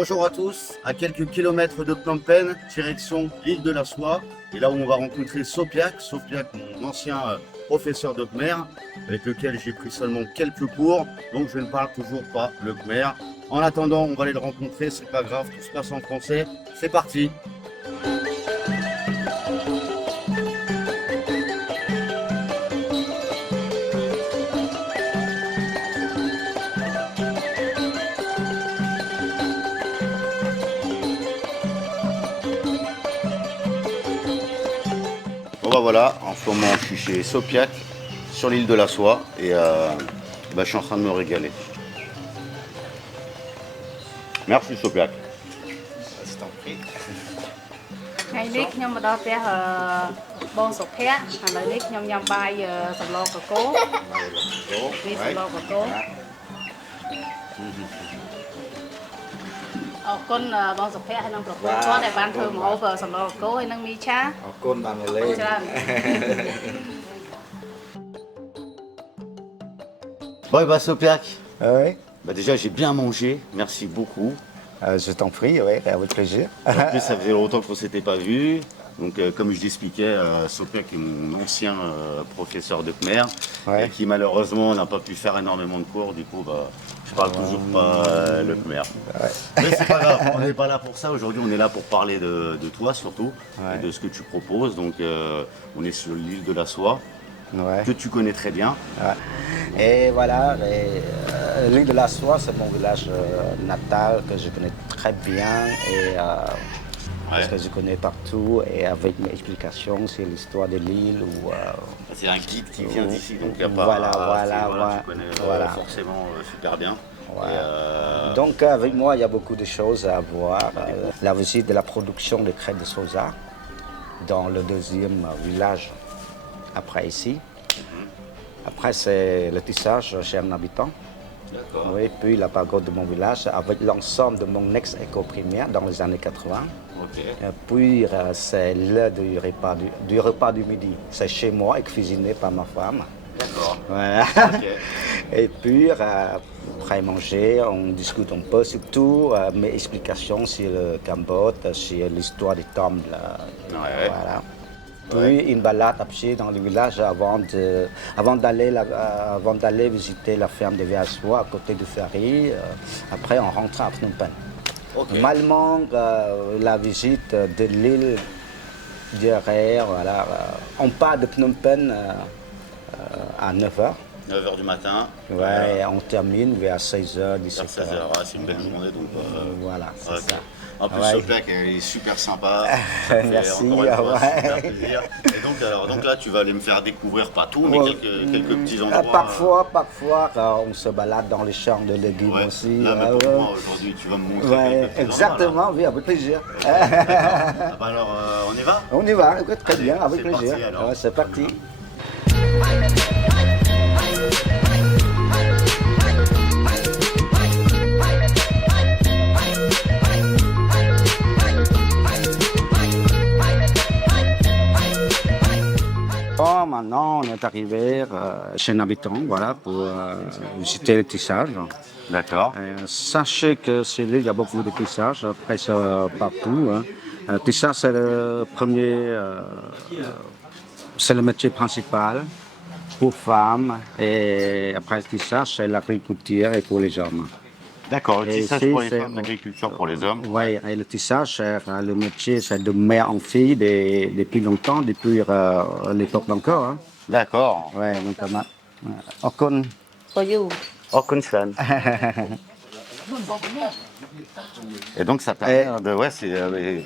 Bonjour à tous, à quelques kilomètres de Phnom Penh, direction l'île de la Soie. Et là où on va rencontrer Sopiak, mon ancien professeur de Khmer, avec lequel j'ai pris seulement quelques cours, donc je ne parle toujours pas le Khmer. En attendant, on va aller le rencontrer, c'est pas grave, tout se passe en français. C'est parti. Bon bah voilà, en ce moment je suis chez Sopiak, sur l'île de la Soie, et je suis en train de me régaler. Merci Sopiak. Je t'en prie. ថ្ងៃនេះខ្ញុំមកដល់ផ្ទះបងសុភ័ក្រឥឡូវនេះខ្ញុំញ៉ាំបាយសម្លកកូរវាសម្លកកូរអរគុណបងសុភ័ក្រហើយនឹងប្រពន្ធគាត់ដែលបានធ្វើម្ហូបសម្លកកូរហើយនឹងមីឆា អរគុណបានមកលេង ច្រើន Bon bah Sopiak, Oui, déjà j'ai bien mangé, merci beaucoup. je t'en prie, oui, avec plaisir. En plus ça faisait longtemps qu'on ne s'était pas vu. Donc comme je t'expliquais, Sopiak est mon ancien professeur de Khmer, Ouais. et qui malheureusement n'a pas pu faire énormément de cours, du coup je parle toujours pas le Khmer. Mais c'est pas grave, on n'est pas là pour ça, aujourd'hui on est là pour parler de toi surtout, et de ce que tu proposes. Donc on est sur l'île de la Soie, Ouais. que tu connais très bien. Et voilà, l'île de la Soie, c'est mon village natal que je connais très bien et parce que je connais partout et avec mes explications sur l'histoire de l'île ou C'est un guide qui vient d'ici, donc il n'y a pas... Voilà, tu connais voilà. forcément super bien. Ouais. Et, Donc avec moi, il y a beaucoup de choses à voir. La visite de la production de crêpes de soja dans le deuxième village après ici. Après, c'est le tissage chez un habitant. D'accord. Oui, puis la pagode de mon village avec l'ensemble de mon ex-école primaire dans les années 80. Ok. Et puis, c'est l'heure du repas du midi. C'est chez moi et cuisiné par ma femme. D'accord. Voilà. Ok. Et puis, après manger, on discute un peu surtout mes explications sur le Cambodge, sur l'histoire des temples. Ouais. Voilà. Puis une balade à pied dans le village avant d'aller visiter la ferme de Véassois à côté du ferry. Après, on rentre à Phnom Penh. Ok. Normalement, la visite de l'île derrière, voilà, on part de Phnom Penh à 9h. 9h du matin. Ouais, on termine vers 16h, Vers 17h. 16h. Ouais, c'est une belle journée, donc... Voilà, c'est ok. ça. En plus, Ouais. Sopiak est super sympa. Ça fait Merci, encore une fois ouais. super plaisir. Et donc là, tu vas aller me faire découvrir pas tout, mais Ouais. quelques petits endroits. Parfois, on se balade dans les champs de légumes Ouais. aussi. Là, mais pour moi, aujourd'hui, tu vas me montrer Ouais, quelques petits exactement, oui, avec plaisir. endroits, là. D'accord. Ah bah alors, on y va? On y va, très Allez, bien, avec c'est plaisir. parti, alors. Ouais, c'est parti. Bon, maintenant, on est arrivé chez un habitant, voilà, pour visiter le tissage. D'accord. Sachez que sur l'île, il y a beaucoup de tissage, presque partout. Hein. Le tissage, c'est le premier, c'est le métier principal pour femmes. Et après le tissage, c'est l'agriculture et pour les hommes. D'accord, le Et tissage ici, pour les c'est- femmes, l'agriculture pour les hommes. Oui, et le tissage, le métier, c'est de mère en fille depuis longtemps, depuis l'époque d'encore. Hein. D'accord. Oui, notamment. Okun. for you Okunsan. Et donc ça permet de... Ouais, c'est...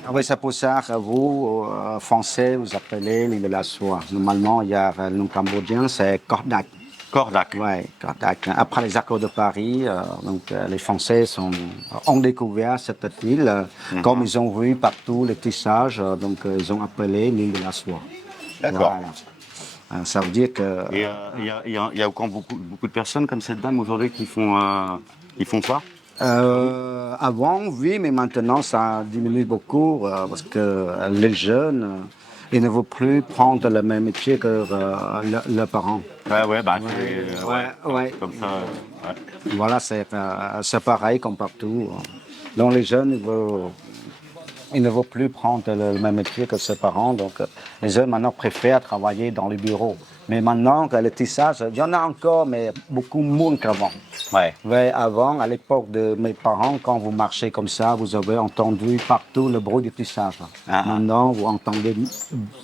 Oui, c'est pour ça que vous, Français, vous appelez l'île de la Soie. Normalement, il y a le nom cambodgien, c'est Kordak. Kordak. Oui, Kordak. Après les accords de Paris, les Français ont découvert cette île. Comme ils ont vu partout les tissages, ils ont appelé l'île de la Soie. D'accord. Voilà. Ça veut dire que... Et il y a encore beaucoup de personnes comme cette dame aujourd'hui qui font ça? Avant, oui, mais maintenant, ça diminue beaucoup parce que les jeunes, ils ne veulent plus prendre le même métier que leurs parents. Ouais, bah, Ouais. comme ça. Ouais. Voilà, c'est pareil comme partout. Donc les jeunes, ils ne veulent plus prendre le même métier que ses parents. Donc les jeunes maintenant préfèrent travailler dans les bureaux. Mais maintenant, le tissage, il y en a encore, mais beaucoup moins qu'avant. Ouais. Mais avant, à l'époque de mes parents, quand vous marchez comme ça, vous avez entendu partout le bruit du tissage. Ah. Maintenant, vous entendez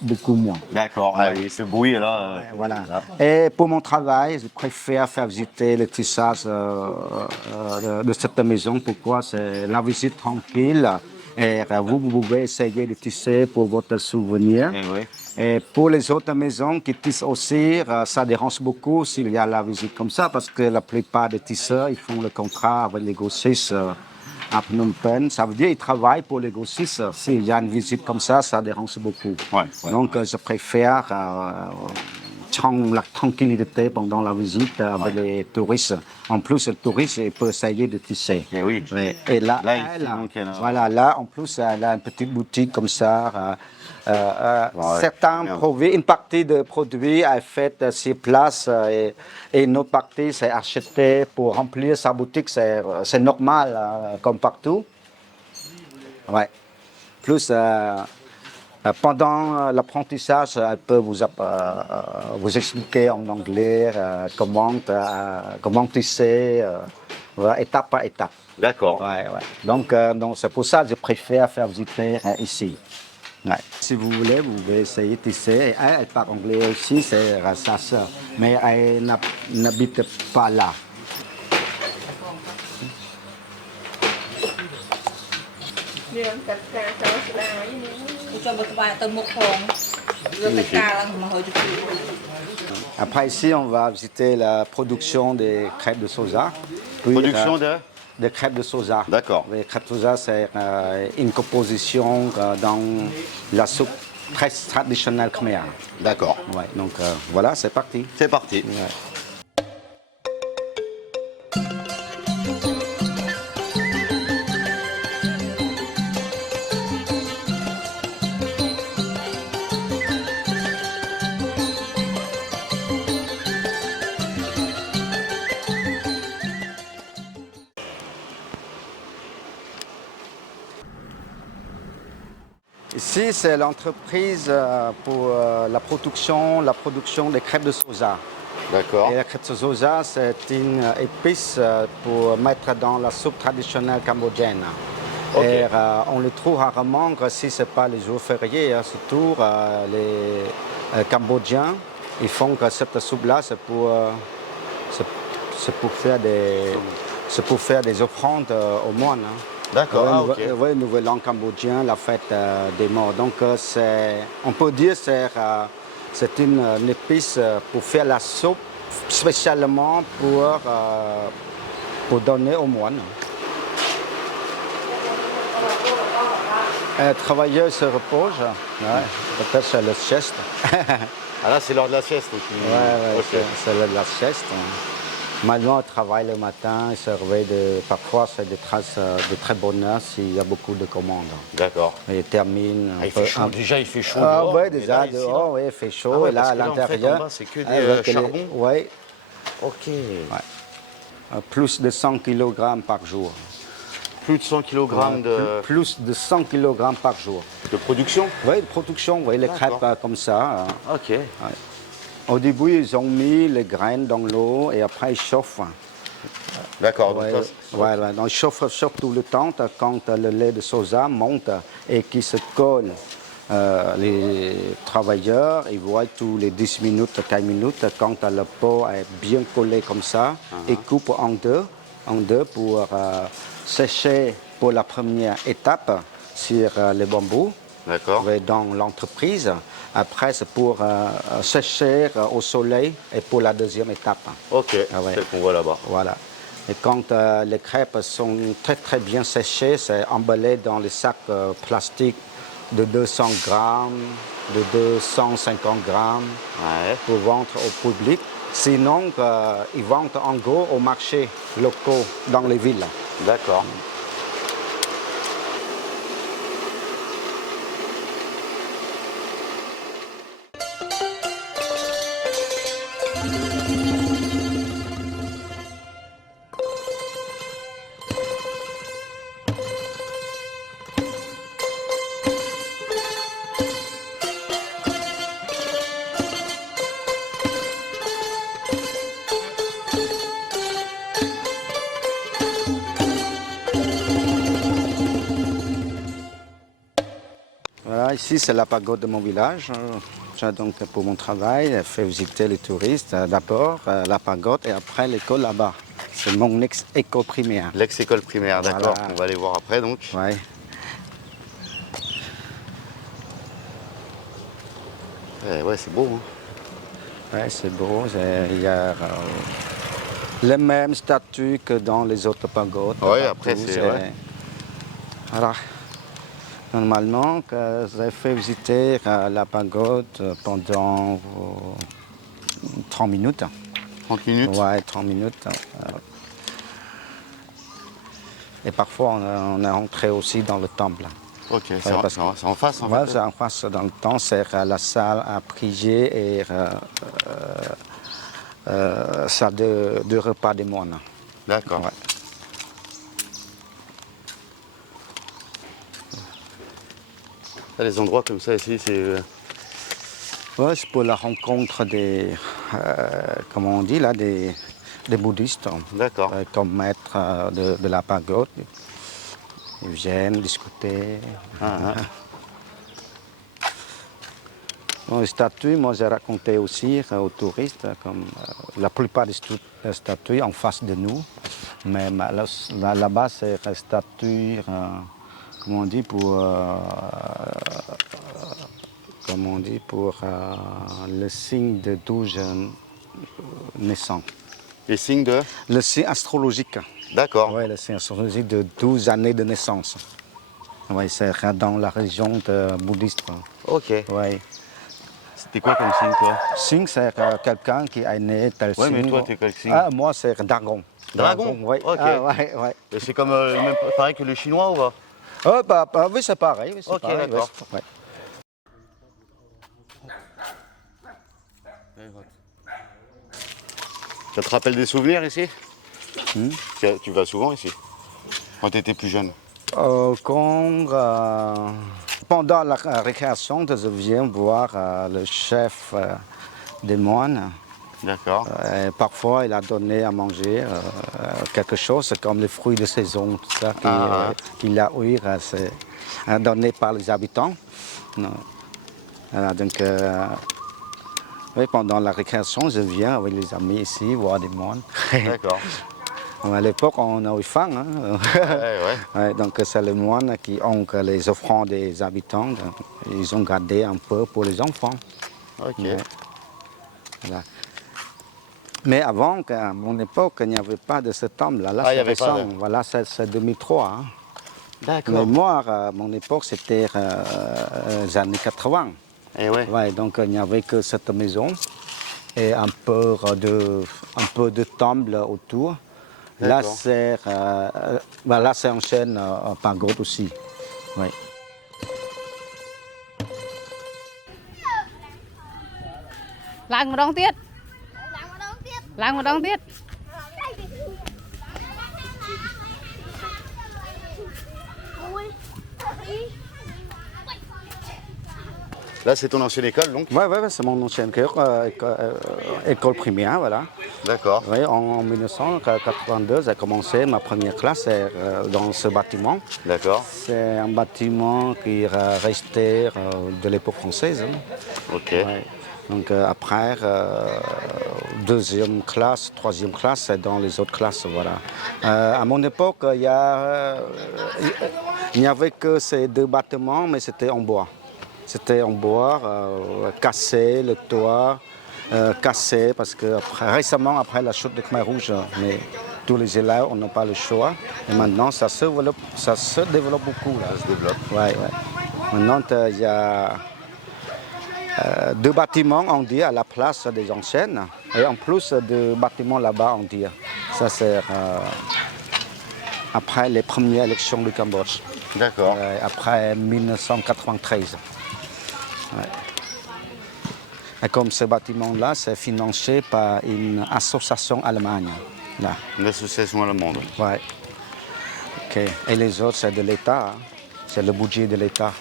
beaucoup moins. D'accord. Ah oui, ce bruit là. Voilà. Et pour mon travail, je préfère faire visiter le tissage de cette maison. Pourquoi? C'est la visite tranquille. Et vous pouvez essayer de tisser pour votre souvenir. Eh oui. Et pour les autres maisons qui tissent aussi, ça dérange beaucoup s'il y a la visite comme ça, parce que la plupart des tisseurs, ils font le contrat avec les grossistes à Phnom Penh. Ça veut dire qu'ils travaillent pour les grossistes. S'il y a une visite comme ça dérange beaucoup. Donc, je préfère la tranquillité pendant la visite avec les touristes. En plus, le touriste il peut essayer de tisser. Eh oui. Et là, Là, là, en plus, elle a une petite boutique comme ça. Certains produits, une partie de produits est faite sur place et une autre partie c'est acheté pour remplir sa boutique. C'est normal, comme partout. Ouais. Plus, pendant l'apprentissage, elle peut vous expliquer en anglais comment tisser, étape par étape. D'accord. Ouais. Donc c'est pour ça que je préfère faire visiter ici. Ouais. Si vous voulez, vous pouvez essayer de tisser. Elle parle anglais aussi, c'est sa sœur, mais elle n'habite pas là. Après ici, on va visiter la production des crêpes de soja. Production des crêpes de soja. D'accord. Les crêpes de soja, c'est une composition dans la soupe très traditionnelle khmer. D'accord. Ouais, donc voilà, c'est parti. C'est parti. Ouais. Ici, c'est l'entreprise pour la production des crêpes de soja. D'accord. Et la crêpe de soja, c'est une épice pour mettre dans la soupe traditionnelle cambodgienne. Okay. Et on le trouve rarement si ce n'est pas les jours fériés. Surtout les Cambodgiens, ils font que cette soupe-là, c'est pour faire des offrandes aux moines. D'accord, Oui, Nouvel An cambodgien, la fête des morts. Donc, on peut dire que c'est une épice pour faire la soupe, spécialement pour donner aux moines. Les travailleurs se reposent, peut-être c'est le sieste. Ah là, c'est l'heure de la sieste. Oui, c'est l'heure de la sieste. Maintenant, on travaille le matin, se réveille parfois c'est des traces de très bonne heure s'il y a beaucoup de commandes. D'accord. Et termine. Il fait chaud. Déjà, il fait chaud. Oui, déjà dehors, il fait chaud. Et là, à l'intérieur. C'est que des charbons. Oui. Ok. Ouais. Plus de 100 kg par jour. Plus de 100 kg de. Plus de 100 kg par jour. De production? Oui, de production, oui, les crêpes comme ça. Ok. Ouais. Au début, ils ont mis les graines dans l'eau et après ils chauffent. D'accord. Voilà, donc ils chauffent tout le temps quand le lait de soja monte et qui se colle. Les travailleurs, ils voient tous les 10 minutes, 15 minutes, quand la peau est bien collée comme ça, ils coupent en deux pour sécher pour la première étape sur les bambous. D'accord. Dans l'entreprise. Après, c'est pour sécher au soleil et pour la deuxième étape. Ok, c'est qu'on voit là-bas. Voilà. Et quand les crêpes sont très très bien séchées, c'est emballé dans les sacs plastiques de 200 grammes, de 250 grammes pour vendre au public. Sinon, ils vendent en gros au marché locaux dans les villes. D'accord. Voilà, ici c'est la pagode de mon village. Donc pour mon travail, je fais visiter les touristes. D'abord la pagode et après l'école là-bas. C'est mon ex-école primaire. L'ex-école primaire, d'accord. Voilà. On va aller voir après donc. Ouais. Ouais, c'est beau. Hein. Ouais, c'est beau. Il y a les mêmes statues que dans les autres pagodes. Ouais, partout, après c'est... Ouais. Voilà. Normalement, j'ai fait visiter la pagode pendant 30 minutes. 30 minutes. Ouais, 30 minutes. Et parfois, on est rentré aussi dans le temple. Ok, c'est Ouais, en, parce c'est en face en Ouais, fait. c'est en face dans le temps, c'est la salle à prier et salle de repas des moines. D'accord. Ouais. Ah, les endroits comme ça ici, c'est... Ouais, c'est pour la rencontre des, comment on dit là, des bouddhistes, D'accord. comme maître de la pagode. Ils viennent discuter. Ah, ah. Bon, les statues, moi j'ai raconté aussi aux touristes, comme la plupart des statues en face de nous. Mais là-bas, c'est une statue, comment on dit, pour le signe de 12 naissants. Les signes de... Le signe astrologique. D'accord. Oui, le signe astrologique de 12 années de naissance. Oui, c'est dans la région bouddhiste. Ok. Ouais. C'était quoi comme signe toi? Signe, c'est quelqu'un qui est né tel Ouais, signe. mais toi, t'es quel signe? Ah, moi, c'est dragon. Dragon? Oui. Ok. Ah, ouais. Et c'est comme même pareil que le chinois ou pas? Oui, c'est pareil. Oui, c'est Ok, pareil, d'accord. ouais. Ça te rappelle des souvenirs ici? Hmm. Tu vas souvent ici? Quand tu étais plus jeune? Pendant la récréation, je viens voir le chef des moines. D'accord. Parfois, il a donné à manger quelque chose, comme les fruits de saison, tout ça, qu'il a eu, c'est donné par les habitants. Non. Voilà, donc, oui, pendant la récréation, je viens avec les amis ici voir des moines. D'accord. À l'époque, on a eu faim. Hein. Ouais. Ouais, donc, c'est les moines qui ont les offrandes des habitants. Donc, ils ont gardé un peu pour les enfants. Ok. Ouais. Voilà. Mais avant, à mon époque, il n'y avait pas de ce temple-là. Là, Ah, il y c'est avait pas récent. de- Voilà, c'est 2003. Hein. D'accord. Mais moi, à mon époque, c'était les années 80. Et ouais. Ouais, donc, il n'y avait que cette maison et un peu de temple autour. Là, D'accord. c'est en chaîne par groupe aussi. Ouais.ឡើងម្ដងទៀតឡើងម្ដងទៀត Là, c'est ton ancienne école donc? Ouais, c'est mon ancienne école primaire, voilà. D'accord. Oui, en 1982, j'ai commencé ma première classe dans ce bâtiment. D'accord. C'est un bâtiment qui est resté de l'époque française. Hein. Ok. Ouais. Donc après, deuxième classe, troisième classe, c'est dans les autres classes, voilà. À mon époque, il n'y avait que ces deux bâtiments, mais c'était en bois. C'était en bois, cassé, le toit, cassé, parce que récemment, après la chute de Khmer Rouge, mais tous les élèves, on n'a pas le choix. Et maintenant, ça se développe beaucoup. Là. Ça se développe. Ouais. Maintenant, il y a deux bâtiments, on dit, à la place des anciennes. Et en plus, deux bâtiments là-bas, on dit. Ça, c'est après les premières élections du Cambodge. D'accord. Après 1993. Ouais. Et comme ce bâtiment-là, c'est financé par une association allemande. Là. Une association allemande. Ouais. Okay. Et les autres, c'est de l'État. Hein. C'est le budget de l'État.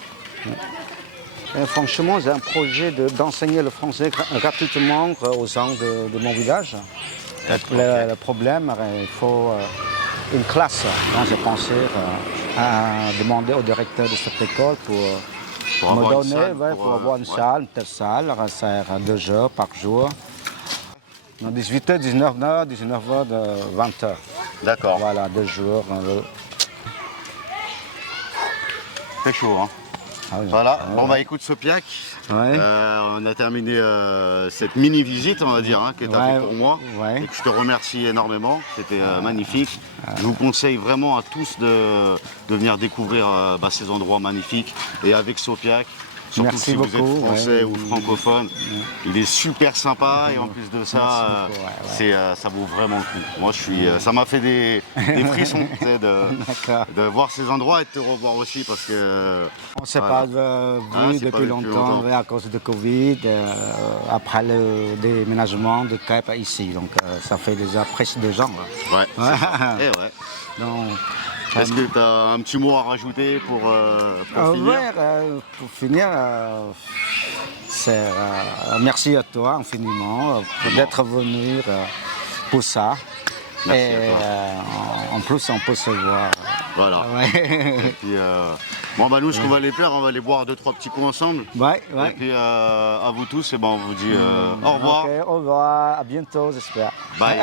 Et franchement, j'ai un projet d'enseigner le français gratuitement aux gens de mon village. Le problème, il faut une classe. Donc, j'ai pensé à demander au directeur de cette école pour Pour me avoir une donner, salle, ouais, pour avoir une ouais. salle, une petite salle, ça sert à 2 heures par jour. 18h, 19h, 19h, 20h. D'accord. Voilà, 2 jours. C'est chaud, hein. Ah oui. Voilà. Ah Bon, ouais. bah écoute, Sopiac, Ouais. on a terminé cette mini-visite, on va dire, hein, que tu as Ouais, fait pour moi. ouais. Et que je te remercie énormément. C'était magnifique. Je vous conseille vraiment à tous de venir découvrir ces endroits magnifiques. Et avec Sopiac, surtout Merci si vous êtes beaucoup, français ouais. ou francophone, il est super sympa. Et en plus de ça, Merci beaucoup, ouais, ouais. ça vaut vraiment le coup. Moi, ça m'a fait des frissons tu sais, D'accord. de voir ces endroits et de te revoir aussi parce que. On ne s'est Voilà. pas Ah, vu c'est pas depuis vu depuis longtemps longtemps. ouais, à cause de Covid, après le déménagement de Cap ici. Donc ça fait déjà presque 2 ans. Là. Ouais. c'est ça. Eh ouais. Donc, Est-ce que tu as un petit mot à rajouter pour finir ouais, pour finir, merci à toi infiniment d'être venu pour ça. Merci Et à toi. en plus, on peut se voir. Voilà. Ouais, Et puis, nous, ce qu'on va aller faire, on va aller boire 2-3 petits coups ensemble. ouais. Et puis, à vous tous, on vous dit au revoir. Ok, au revoir, à bientôt, j'espère. Bye.